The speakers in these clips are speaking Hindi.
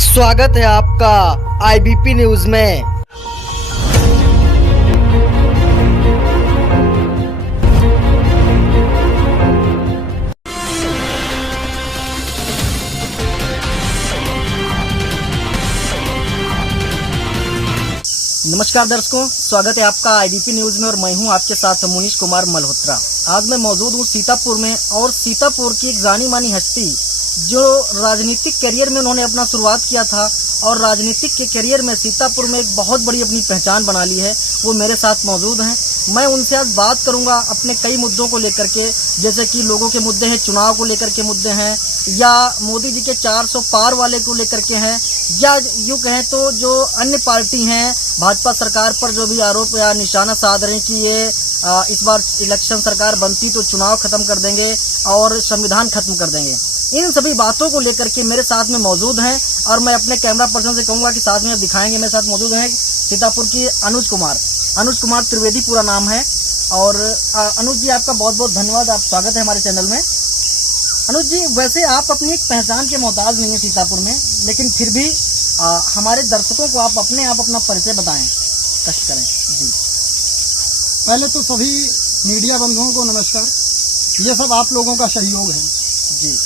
स्वागत है आपका आईबीपी न्यूज में। नमस्कार दर्शकों, स्वागत है आपका आईबीपी न्यूज में और मैं हूं आपके साथ मुनीश कुमार मल्होत्रा। आज मैं मौजूद हूं सीतापुर में और सीतापुर की एक जानी मानी हस्ती जो राजनीतिक करियर में उन्होंने अपना शुरुआत किया था और राजनीतिक के करियर में सीतापुर में एक बहुत बड़ी अपनी पहचान बना ली है, वो मेरे साथ मौजूद हैं। मैं उनसे आज बात करूंगा अपने कई मुद्दों को लेकर के, जैसे कि लोगों के मुद्दे हैं, चुनाव को लेकर के मुद्दे हैं, या मोदी जी के 400 पार वाले को लेकर के हैं, या यूँ कहें तो जो अन्य पार्टी हैं भाजपा सरकार पर जो भी आरोप या निशाना साध रहे हैं कि ये इस बार इलेक्शन सरकार बनती तो चुनाव खत्म कर देंगे और संविधान खत्म कर देंगे। इन सभी बातों को लेकर के मेरे साथ में मौजूद हैं और मैं अपने कैमरा पर्सन से कहूंगा कि साथ में अब दिखाएंगे। मेरे साथ मौजूद हैं सीतापुर की अनुज कुमार त्रिवेदी पूरा नाम है। और अनुज जी, आपका बहुत बहुत धन्यवाद, आप स्वागत है हमारे चैनल में। अनुज जी, वैसे आप अपनी एक पहचान के मोहताज नहीं है सीतापुर में, लेकिन फिर भी हमारे दर्शकों को आप अपना परिचय बताएं, कष्ट करें जी। पहले तो सभी मीडिया बंधुओं को नमस्कार। ये सब आप लोगों का सहयोग है जी।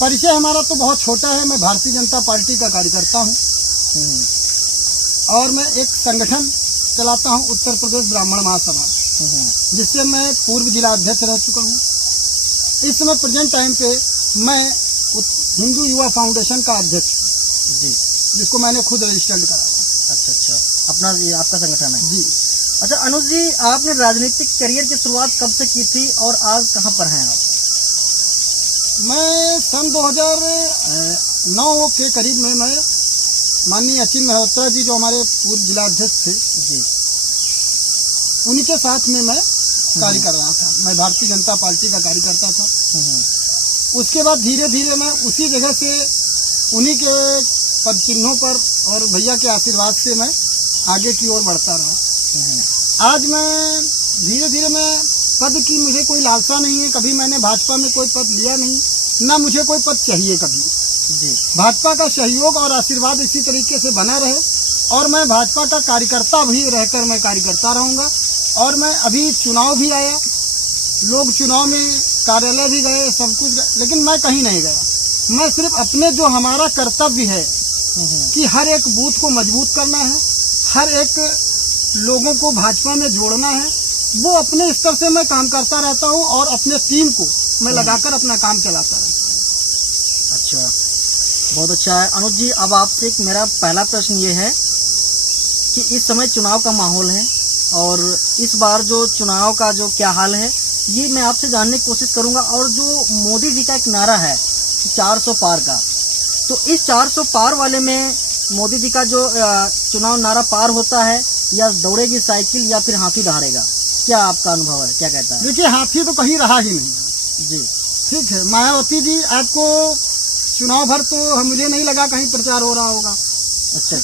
परिचय हमारा तो बहुत छोटा है। मैं भारतीय जनता पार्टी का कार्यकर्ता हूँ और मैं एक संगठन चलाता हूँ, उत्तर प्रदेश ब्राह्मण महासभा, जिससे मैं पूर्व जिला अध्यक्ष रह चुका हूँ। इस समय प्रेजेंट टाइम पे मैं हिंदू युवा फाउंडेशन का अध्यक्ष जी, जिसको मैंने खुद रजिस्टर्ड कराया। अच्छा, अपना ये आपका संगठन है जी। अच्छा अनुज जी, आपने राजनीतिक करियर की शुरुआत कब से की थी और आज कहाँ पर हैं आप? मैं सन 2009 के करीब में मैं माननीय अचिन मल्होत्रा जी जो हमारे पूर्व जिला अध्यक्ष थे जी, उन्हीं के साथ में मैं कार्य कर रहा था। मैं भारतीय जनता पार्टी का कार्यकर्ता था। उसके बाद धीरे धीरे मैं उसी जगह से उन्हीं के पद चिन्हों पर और भैया के आशीर्वाद से मैं आगे की ओर बढ़ता रहा। आज मैं धीरे धीरे मैं पद की मुझे कोई लालसा नहीं है। कभी मैंने भाजपा में कोई पद लिया नहीं, ना मुझे कोई पद चाहिए कभी जी। भाजपा का सहयोग और आशीर्वाद इसी तरीके से बना रहे और मैं भाजपा का कार्यकर्ता भी रहकर मैं कार्य करता रहूँगा। और मैं अभी चुनाव भी आया, लोग चुनाव में कार्यालय भी गए, सब कुछ गए, लेकिन मैं कहीं नहीं गया। मैं सिर्फ अपने जो हमारा कर्तव्य है कि हर एक बूथ को मजबूत करना है, हर एक लोगों को भाजपा में जोड़ना है, वो अपने स्तर से मैं काम करता रहता हूँ और अपने टीम को मैं लगाकर अपना काम चलाता रहता हूँ। अच्छा, बहुत अच्छा है अनुज जी। अब आपसे एक मेरा पहला प्रश्न ये है कि इस समय चुनाव का माहौल है और इस बार जो चुनाव का जो क्या हाल है ये मैं आपसे जानने की कोशिश करूंगा। और जो मोदी जी का एक नारा है 400 पार का, तो इस 400 पार वाले में मोदी जी का जो चुनाव नारा पार होता है या दौड़ेगी साइकिल या फिर हाथी दहाड़ेगा, क्या आपका अनुभव है, क्या कहता है? देखिए, हाथी तो कहीं रहा ही नहीं जी। ठीक है, मायावती जी आपको चुनाव भर तो मुझे नहीं लगा कहीं प्रचार हो रहा होगा। अच्छा,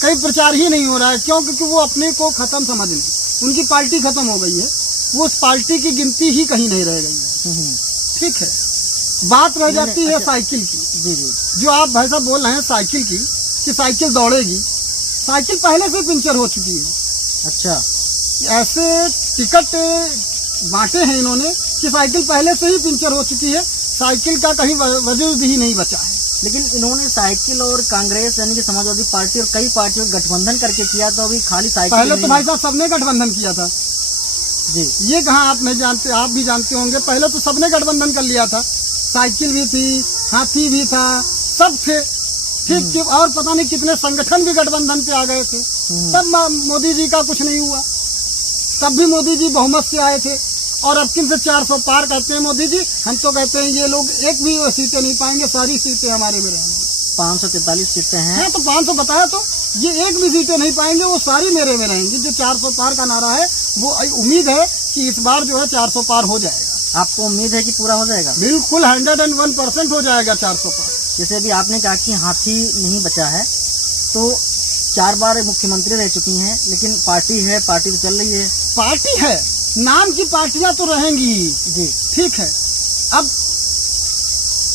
कहीं प्रचार ही नहीं हो रहा है। क्यों? क्योंकि वो अपने को खत्म समझ लें, उनकी पार्टी खत्म हो गई है, वो उस पार्टी की गिनती ही कहीं नहीं रह गई है। ठीक है, बात रह जाती है साइकिल की। जी। जो आप भाई साहब बोल रहे हैं साइकिल की, कि साइकिल दौड़ेगी, साइकिल पहले से पंचर हो चुकी है। अच्छा, ऐसे टिकट बांटे हैं इन्होंने कि साइकिल पहले से ही पंचर हो चुकी है, साइकिल का कहीं वजूद ही नहीं बचा है। लेकिन इन्होंने साइकिल और कांग्रेस यानी कि समाजवादी पार्टी और कई पार्टियों का गठबंधन करके किया, तो अभी खाली साइकिल पहले तो भाई साहब सबने गठबंधन किया था जी। ये कहाँ आप नहीं जानते? आप भी जानते होंगे, पहले तो सबने गठबंधन कर लिया था। साइकिल भी थी, हाथी भी था, सब थे। ठीक, और पता नहीं कितने संगठन भी गठबंधन पे आ गए थे। तब मोदी जी का कुछ नहीं हुआ, तब भी मोदी जी बहुमत से आए थे। और अब किन से 400 पार कहते हैं मोदी जी, हम तो कहते हैं ये लोग एक भी सीटें नहीं पाएंगे, सारी सीटें हमारे में रहेंगी। 543 सीटें हैं। तो 500 बताया, तो ये एक भी सीटें नहीं पाएंगे, वो सारी मेरे में रहेंगी। जो 400 पार का नारा है, वो उम्मीद है कि इस बार जो है 400 पार हो जाएगा। आपको उम्मीद है कि पूरा हो जाएगा? बिल्कुल 101% हो जाएगा 400 पार। जैसे अभी आपने कहा कि हाथी नहीं बचा है, तो 4 बार मुख्यमंत्री रह चुकी हैं, लेकिन पार्टी है, पार्टी तो चल रही है। पार्टी है, नाम की पार्टियां तो रहेंगी जी। ठीक है, अब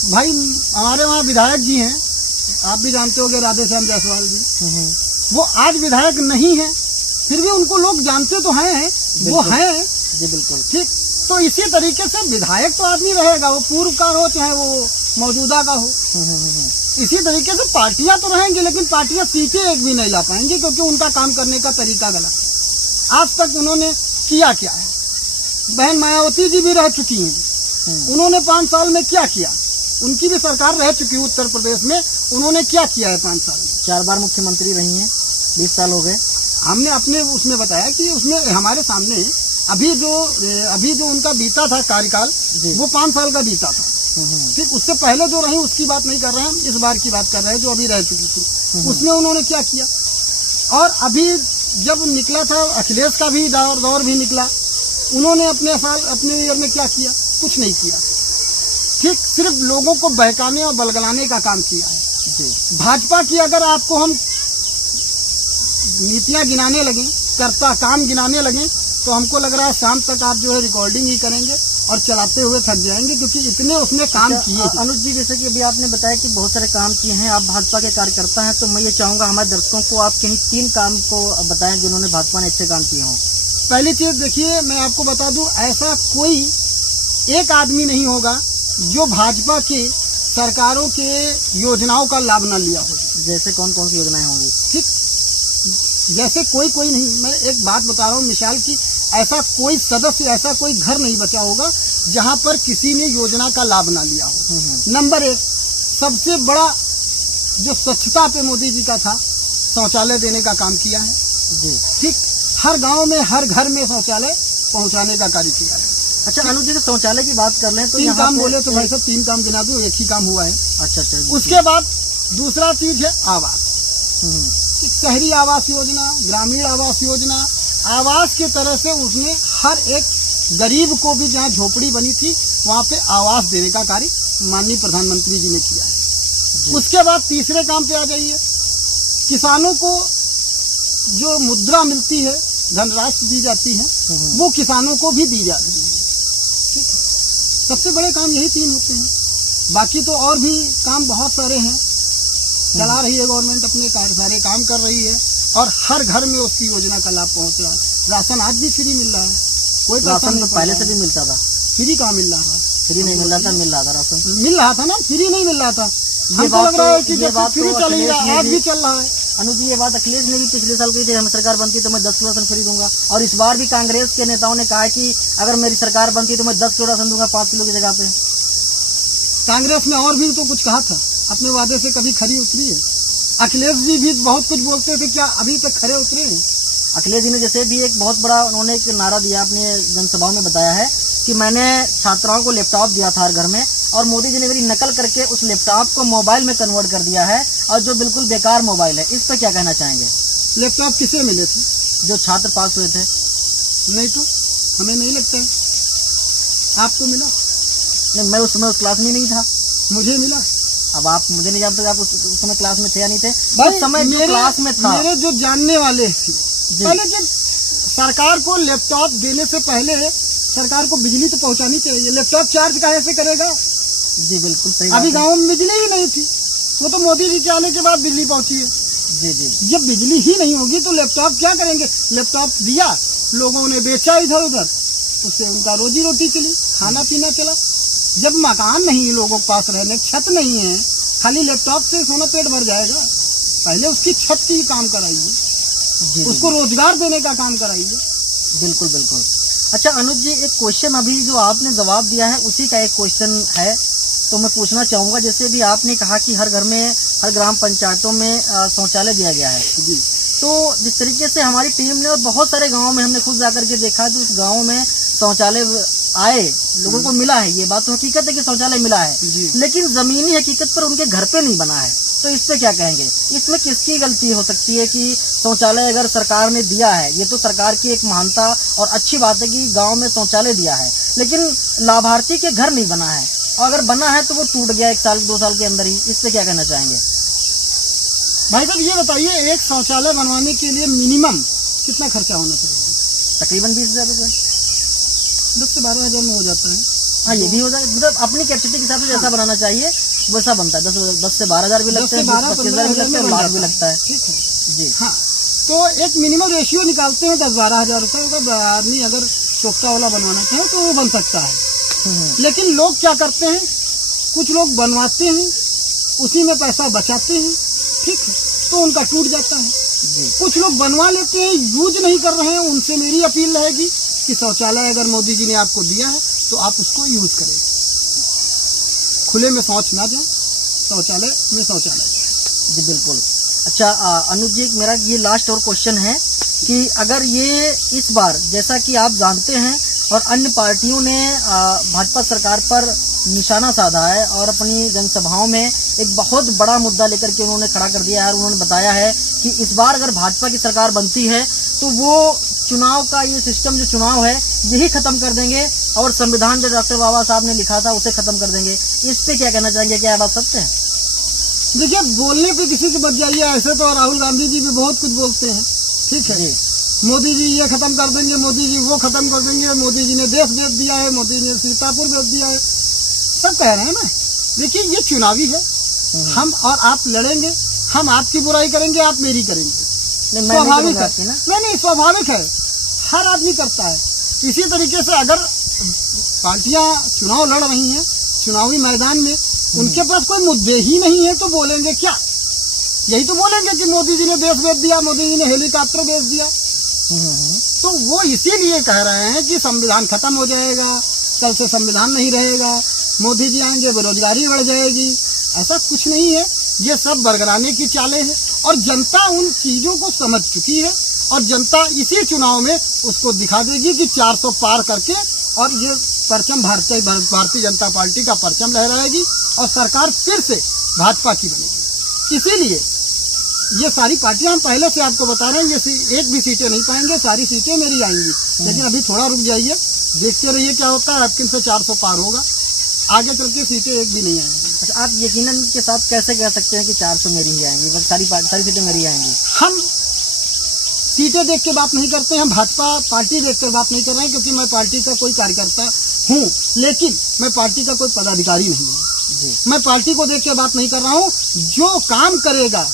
भाई हमारे वहाँ विधायक जी हैं, आप भी जानते होंगे राधेश्याम जायसवाल जी, हम्म, वो आज विधायक नहीं है, फिर भी उनको लोग जानते तो हैं, वो बिल्कुल। हैं। जी बिल्कुल। ठीक, तो इसी तरीके से विधायक तो आदमी रहेगा, वो पूर्व का हो चाहे वो मौजूदा का हो। इसी तरीके से पार्टियां तो रहेंगी, लेकिन पार्टियां सीटें एक भी नहीं ला पाएंगी, क्योंकि उनका काम करने का तरीका गलत है। आज तक उन्होंने किया क्या है? बहन मायावती जी भी रह चुकी हैं, उन्होंने 5 साल में क्या किया? उनकी भी सरकार रह चुकी है उत्तर प्रदेश में, उन्होंने क्या किया है 5 साल में? 4 बार मुख्यमंत्री रही हैं, 20 साल हो गए। हमने अपने उसमें बताया कि उसमें हमारे सामने अभी जो उनका बीता था कार्यकाल, जी। वो 5 साल का बीता था। ठीक, उससे पहले जो रही उसकी बात नहीं कर रहे हैं हम, इस बार की बात कर रहे हैं जो अभी रह चुकी थी, उसमें उन्होंने क्या किया। और अभी जब निकला था अखिलेश का भी दौर भी निकला, उन्होंने अपने ईयर में क्या किया? कुछ नहीं किया। ठीक, सिर्फ लोगों को बहकाने और बलगलाने का काम किया है। जी। भाजपा की अगर आपको हम नीतियां गिनाने लगे, करता काम गिनाने लगे, तो हमको लग रहा है शाम तक आप जो है रिकॉर्डिंग ही करेंगे और चलाते हुए थक जाएंगे, क्योंकि इतने उसने काम किए हैं। अनुज जी, जैसे कि अभी आपने बताया कि बहुत सारे काम किए हैं, आप भाजपा के कार्यकर्ता हैं, तो मैं ये चाहूंगा हमारे दर्शकों को आप कहीं 3 काम को बताएं जिन्होंने भाजपा ने अच्छे काम किए हों। पहली चीज देखिए, मैं आपको बता दूं, ऐसा कोई एक आदमी नहीं होगा जो भाजपा के सरकारों के योजनाओं का लाभ न लिया हो। जैसे कौन कौन सी योजनाएं होंगी? ठीक, जैसे कोई नहीं, मैं एक बात बता रहा हूँ मिसाल की, ऐसा कोई सदस्य, ऐसा कोई घर नहीं बचा होगा जहां पर किसी ने योजना का लाभ ना लिया हो। नंबर 1, सबसे बड़ा जो स्वच्छता पे मोदी जी का था, शौचालय देने का काम किया है। जी। ठीक, हर गांव में हर घर में शौचालय पहुंचाने का कार्य किया है। अच्छा अनुज जी, शौचालय की बात कर लें तो 3 काम बोले तो भाई साहब 3 काम गिना दूं, एक ही काम हुआ है। अच्छा। उसके बाद दूसरा चीज है आवास। शहरी आवास योजना, ग्रामीण आवास योजना, आवास के तरह से उसने हर एक गरीब को भी जहाँ झोपड़ी बनी थी वहाँ पे आवास देने का कार्य माननीय प्रधानमंत्री जी ने किया है। उसके बाद तीसरे काम पे आ जाइए, किसानों को जो मुद्रा मिलती है, धनराशि दी जाती है, वो किसानों को भी दी जा रही है। ठीक है, सबसे बड़े काम यही 3 होते हैं। बाकी तो और भी काम बहुत सारे हैं, चला रही है गवर्नमेंट, अपने सारे काम कर रही है, और हर घर में उसकी योजना का लाभ पहुंच रहा है। राशन आज भी फ्री मिल रहा है, कोई राशन तो पहले से भी मिलता था। फ्री कहाँ मिल रहा था? फ्री नहीं मिल रहा था, मिल रहा था राशन। मिल रहा था ना, फ्री नहीं मिल रहा था। हमको बात लग रहा है तो- कि ये जब बात फ्री तो चल रहा अखिलेश है, ने आज भी- भी चल रहा है। अनुज जी, ये बात अखिलेश ने भी पिछले साल कही थी, हम सरकार बनती तो मैं 10 किलो राशन फ्री दूंगा, और इस बार भी कांग्रेस के नेताओं ने कहा है कि अगर मेरी सरकार बनती तो मैं 10 किलो राशन दूंगा 5 किलो की जगह पे। कांग्रेस ने और भी तो कुछ कहा था, अपने वादे से कभी खरी उतरी है? अखिलेश जी भी बहुत कुछ बोलते थे, क्या अभी तक खरे उतरे हैं? अखिलेश जी ने जैसे भी एक बहुत बड़ा उन्होंने एक नारा दिया, अपने जनसभाओं में बताया है कि मैंने छात्राओं को लैपटॉप दिया था हर घर में, और मोदी जी ने मेरी नकल करके उस लैपटॉप को मोबाइल में कन्वर्ट कर दिया है, और जो बिल्कुल बेकार मोबाइल है। इस पर क्या कहना चाहेंगे? लैपटॉप किसे मिले थे? जो छात्र पास हुए थे। नहीं तो हमें नहीं लगता है। आपको मिला? नहीं, मैं उस समय उस क्लास में नहीं था। मुझे मिला। अब आप मुझे नहीं जानते, आप उस समय क्लास में थे या नहीं थे? भाई, उस समय जो क्लास में था, मेरे जो जानने वाले थे, पहले जब सरकार को लैपटॉप देने से पहले सरकार को बिजली तो पहुंचानी चाहिए। लैपटॉप चार्ज काहे से करेगा? जी बिल्कुल सही। अभी गांव में बिजली ही नहीं थी, वो तो मोदी जी के आने के बाद बिजली पहुंची है। जी। जब बिजली ही नहीं होगी तो लैपटॉप क्या करेंगे? लैपटॉप दिया, लोगों ने बेचा इधर उधर, उससे उनका रोजी रोटी चली, खाना पीना चला। जब मकान नहीं है लोगों के पास रहने, छत नहीं है, खाली लैपटॉप से सोना पेट भर जाएगा? पहले उसकी छत की काम कराइए, उसको रोजगार देने का काम कराइए। बिल्कुल। अच्छा अनुज जी, एक क्वेश्चन अभी जो आपने जवाब दिया है उसी का एक क्वेश्चन है, तो मैं पूछना चाहूँगा। जैसे भी आपने कहा कि हर घर में, हर ग्राम पंचायतों में शौचालय दिया गया है जी, तो जिस तरीके से हमारी टीम ने और बहुत सारे गाँव में हमने खुद जाकर के देखा तो उस गाँव में शौचालय आए, लोगों को मिला है, ये बात तो हकीकत है कि शौचालय मिला है, लेकिन जमीनी हकीकत पर उनके घर पे नहीं बना है। तो इस पे क्या कहेंगे? इसमें किसकी गलती हो सकती है कि शौचालय अगर सरकार ने दिया है, ये तो सरकार की एक महानता और अच्छी बात है कि गांव में शौचालय दिया है, लेकिन लाभार्थी के घर नहीं बना है, और अगर बना है तो वो टूट गया 1 साल 2 साल के अंदर ही। इस पे क्या कहना चाहेंगे? भाई साहब ये बताइए, एक शौचालय बनवाने के लिए मिनिमम कितना खर्चा होना चाहिए? तकरीबन 20,000 रुपये, 10 से 12 हज़ार में हो जाता है। हाँ ये भी हो जाए, मतलब अपनी कैपेसिटी के हिसाब से जैसा बनाना चाहिए। वैसा बनता है, 10 से 12,000 भी लगते हैं, 25,000 भी लगते हैं, लाख भी लगता है। ठीक है जी हाँ। तो एक मिनिमम रेशियो निकालते हैं 10-12 हज़ार रुपये का। आदमी अगर चोखा वाला बनवाना चाहे तो वो बन सकता है। लेकिन लोग क्या करते हैं, कुछ लोग बनवाते हैं, उसी में पैसा बचाते हैं, ठीक है, तो उनका टूट जाता है। जी कुछ लोग बनवा लेते हैं, यूज नहीं कर रहे हैं। उनसे मेरी अपील रहेगी कि शौचालय अगर मोदी जी ने आपको दिया है तो आप उसको यूज करें। खुले में शौच ना जाए, शौचालय में शौचालय जाए। जी बिल्कुल। अच्छा अनुज जी, मेरा ये लास्ट और क्वेश्चन है कि अगर ये इस बार जैसा कि आप जानते हैं और अन्य पार्टियों ने भाजपा सरकार पर निशाना साधा है और अपनी जनसभाओं में एक बहुत बड़ा मुद्दा लेकर के उन्होंने खड़ा कर दिया है और उन्होंने बताया है कि इस बार अगर भाजपा की सरकार बनती है तो वो चुनाव का ये सिस्टम जो चुनाव है यही खत्म कर देंगे और संविधान जो डॉक्टर बाबा साहब ने लिखा था उसे खत्म कर देंगे। इस पे क्या कहना चाहेंगे, क्या बात सत्य है? देखिए, बोलने पे किसी की बच जाइए, ऐसे तो राहुल गांधी जी भी बहुत कुछ बोलते हैं, ठीक है। जी मोदी जी ये खत्म कर देंगे, मोदी जी वो खत्म कर देंगे, मोदी जी ने देश बेच दिया है, मोदी जी ने सीतापुर बेच दिया है, सब कह रहे हैं ना। देखिए, ये चुनावी है, हम और आप लड़ेंगे, हम आपकी बुराई करेंगे, आप मेरी करेंगे, नहीं, मैं नहीं स्वाभाविक करूंगा है। आपकी ना। नहीं, स्वाभाविक है, हर आदमी करता है। इसी तरीके से अगर पार्टियां चुनाव लड़ रही हैं, चुनावी मैदान में उनके पास कोई मुद्दे ही नहीं है तो बोलेंगे क्या? यही तो बोलेंगे कि मोदी जी ने देश बेच दिया, मोदी जी ने हेलीकॉप्टर बेच दिया। तो वो इसीलिए कह रहे हैं कि संविधान खत्म हो जाएगा, कल से संविधान नहीं रहेगा, मोदी जी आएंगे बेरोजगारी बढ़ जाएगी। ऐसा कुछ नहीं है, ये सब बरगराने की चालें हैं और जनता उन चीजों को समझ चुकी है और जनता इसी चुनाव में उसको दिखा देगी कि 400 पार करके और ये परचम भारतीय जनता पार्टी का परचम लहराएगी और सरकार फिर से भाजपा की बनेगी। इसीलिए ये सारी पार्टियां, हम पहले से आपको बता रहे हैं, ये एक भी सीटें नहीं पाएंगे, सारी सीटें मेरी आएंगी। लेकिन अभी थोड़ा रुक जाइए, देखते रहिए क्या होता है। आपकिन से 400 पार होगा, आगे चल के सीटें एक भी नहीं आएंगी। अच्छा, आप यकीनन के साथ कैसे कह सकते हैं कि 400 मेरी ही आएंगी, बस सारी सीटें मेरी आएंगी? हम सीटें देख के बात नहीं करते हैं, हम भाजपा पार्टी देख कर बात नहीं कर रहे हैं, क्योंकि मैं पार्टी का कोई कार्यकर्ता हूँ, लेकिन मैं पार्टी का कोई पदाधिकारी नहीं हूँ। मैं पार्टी को देख के बात नहीं कर रहा हूँ। जो काम करेगा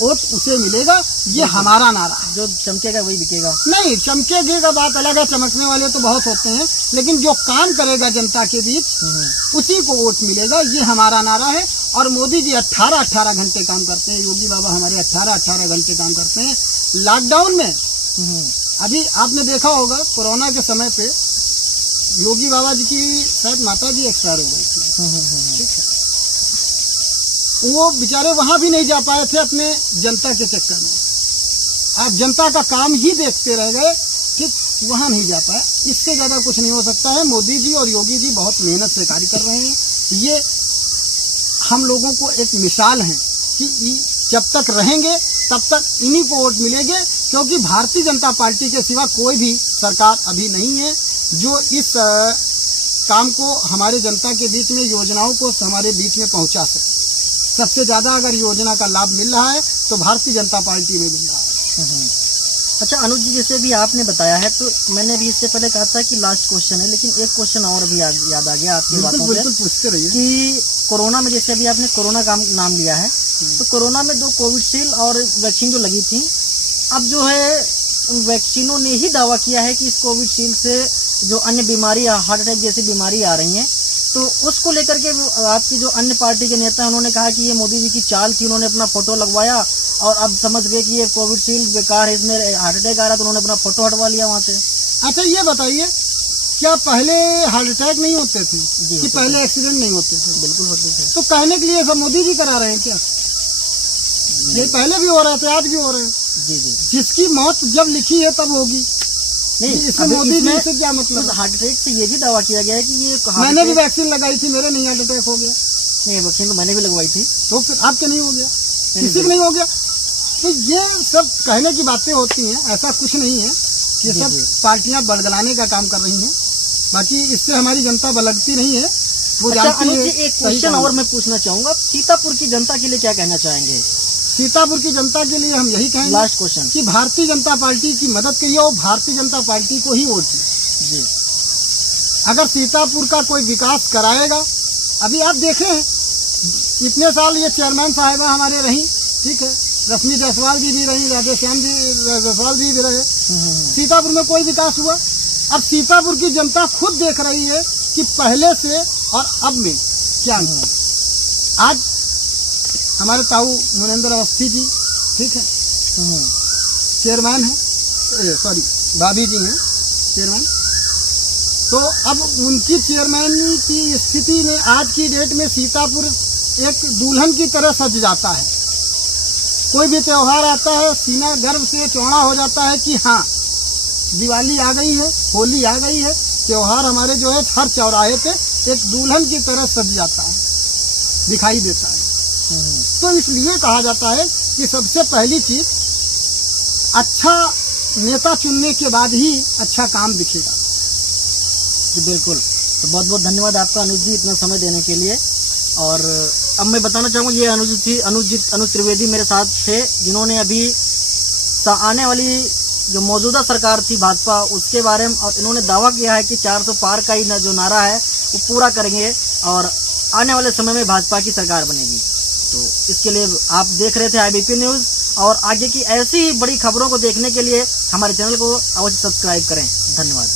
वोट उसे मिलेगा, ये हमारा नारा है। जो चमकेगा वही बिकेगा। नहीं, चमकेगे का बात अलग है, चमकने वाले तो बहुत होते हैं, लेकिन जो काम करेगा जनता के बीच उसी को वोट मिलेगा, ये हमारा नारा है। और मोदी जी 18-18 घंटे काम करते हैं, योगी बाबा हमारे 18-18 घंटे काम करते हैं। लॉकडाउन में अभी आपने देखा होगा, कोरोना के समय पे योगी बाबा जी की शायद माता जी एक्सपायर हो गई थी, ठीक है। वो बेचारे वहां भी नहीं जा पाए थे अपने जनता के चक्कर में। आप जनता का काम ही देखते रह गए, ठीक, वहां नहीं जा पाए। इससे ज्यादा कुछ नहीं हो सकता है। मोदी जी और योगी जी बहुत मेहनत से कार्य कर रहे हैं। ये हम लोगों को एक मिसाल है कि जब तक रहेंगे तब तक इन्हीं को वोट मिलेंगे, क्योंकि भारतीय जनता पार्टी के सिवा कोई भी सरकार अभी नहीं है जो इस काम को हमारे जनता के बीच में, योजनाओं को हमारे बीच में पहुंचा सके। सबसे ज्यादा अगर योजना का लाभ मिल रहा है तो भारतीय जनता पार्टी में मिल रहा है। अच्छा अनुज जी, जैसे भी आपने बताया है, तो मैंने भी इससे पहले कहा था कि लास्ट क्वेश्चन है, लेकिन एक क्वेश्चन और भी याद आ गया आपकी बातों से। बिल्कुल पूछते रहिए कि कोरोना में, जैसे अभी आपने कोरोना का नाम लिया है, तो कोरोना में 2 कोविशील्ड और वैक्सीन जो लगी थी, अब जो है उन वैक्सीनों ने ही दावा किया है कि इस कोविशील्ड से जो अन्य बीमारी, हार्ट अटैक जैसी बीमारी आ रही हैं, तो उसको लेकर के आपकी जो अन्य पार्टी के नेता हैं उन्होंने कहा कि ये मोदी जी की चाल थी। उन्होंने अपना फोटो लगवाया और अब समझ गए कि ये कोविशील्ड बेकार है, इसमें हार्ट अटैक आ रहा, तो उन्होंने अपना फोटो हटवा लिया वहाँ से। अच्छा, ये बताइए, क्या पहले हार्ट अटैक नहीं होते थे कि पहले एक्सीडेंट नहीं होते थे? बिल्कुल होते थे। तो कहने के लिए सब मोदी जी करा रहे हैं क्या? ये पहले भी हो रहे थे, आज भी हो रहे हैं। जी जी। जिसकी मौत जब लिखी है तब होगी। नहीं, इसमें मोदी जी से क्या मतलब? हार्ट अटैक से ये भी दावा किया गया है कि ये मैंने भी वैक्सीन लगाई थी, मेरे नहीं हार्ट अटैक हो गया। नहीं, वैक्सीन तो मैंने भी लगवाई थी। तो फिर आपके नहीं हो गया, किसी को नहीं हो गया। तो ये सब कहने की बातें होती हैं, ऐसा कुछ नहीं है। ये सब पार्टियां बलगलाने का काम कर रही हैं, बाकी इससे हमारी जनता बलगती नहीं है, वो जानती है। एक क्वेश्चन और मैं पूछना चाहूंगा, सीतापुर की जनता के लिए क्या कहना चाहेंगे? सीतापुर की जनता के लिए हम यही कहेंगे, लास्ट क्वेश्चन, कि भारतीय जनता पार्टी की मदद करिए और भारतीय जनता पार्टी को ही वोट दिए। जी। अगर सीतापुर का कोई विकास कराएगा, अभी आप देख रहे हैं इतने साल ये चेयरमैन साहिबा हमारे रही, ठीक है, रश्मि जायसवाल जी भी रही, राधेश्याम जी जायसवाल जी भी रहे। सीतापुर में कोई विकास हुआ? अब सीतापुर की जनता खुद देख रही है कि पहले से और अब में क्या अंतर है। आज हमारे ताऊ मुनेंद्र अवस्थी जी, ठीक है, चेयरमैन है, सॉरी भाभी जी हैं चेयरमैन। तो अब उनकी चेयरमैन की स्थिति में आज की डेट में सीतापुर एक दुल्हन की तरह सज जाता है। कोई भी त्यौहार आता है सीना गर्व से चौड़ा हो जाता है कि हाँ दिवाली आ गई है, होली आ गई है, त्यौहार हमारे जो है हर चौराहे पे एक दुल्हन की तरह सज जाता है, दिखाई देता है। तो इसलिए कहा जाता है कि सबसे पहली चीज अच्छा नेता चुनने के बाद ही अच्छा काम दिखेगा। जी बिल्कुल। तो बहुत बहुत धन्यवाद आपका अनुज जी इतना समय देने के लिए। और अब मैं बताना चाहूँगा ये अनुज त्रिवेदी मेरे साथ थे, जिन्होंने अभी आने वाली जो मौजूदा सरकार थी भाजपा उसके बारे में, और इन्होंने दावा किया है कि 400 पार का ही जो नारा है वो पूरा करेंगे और आने वाले समय में भाजपा की सरकार बनेगी। तो इसके लिए आप देख रहे थे IBP न्यूज़, और आगे की ऐसी बड़ी खबरों को देखने के लिए हमारे चैनल को अवश्य सब्सक्राइब करें। धन्यवाद।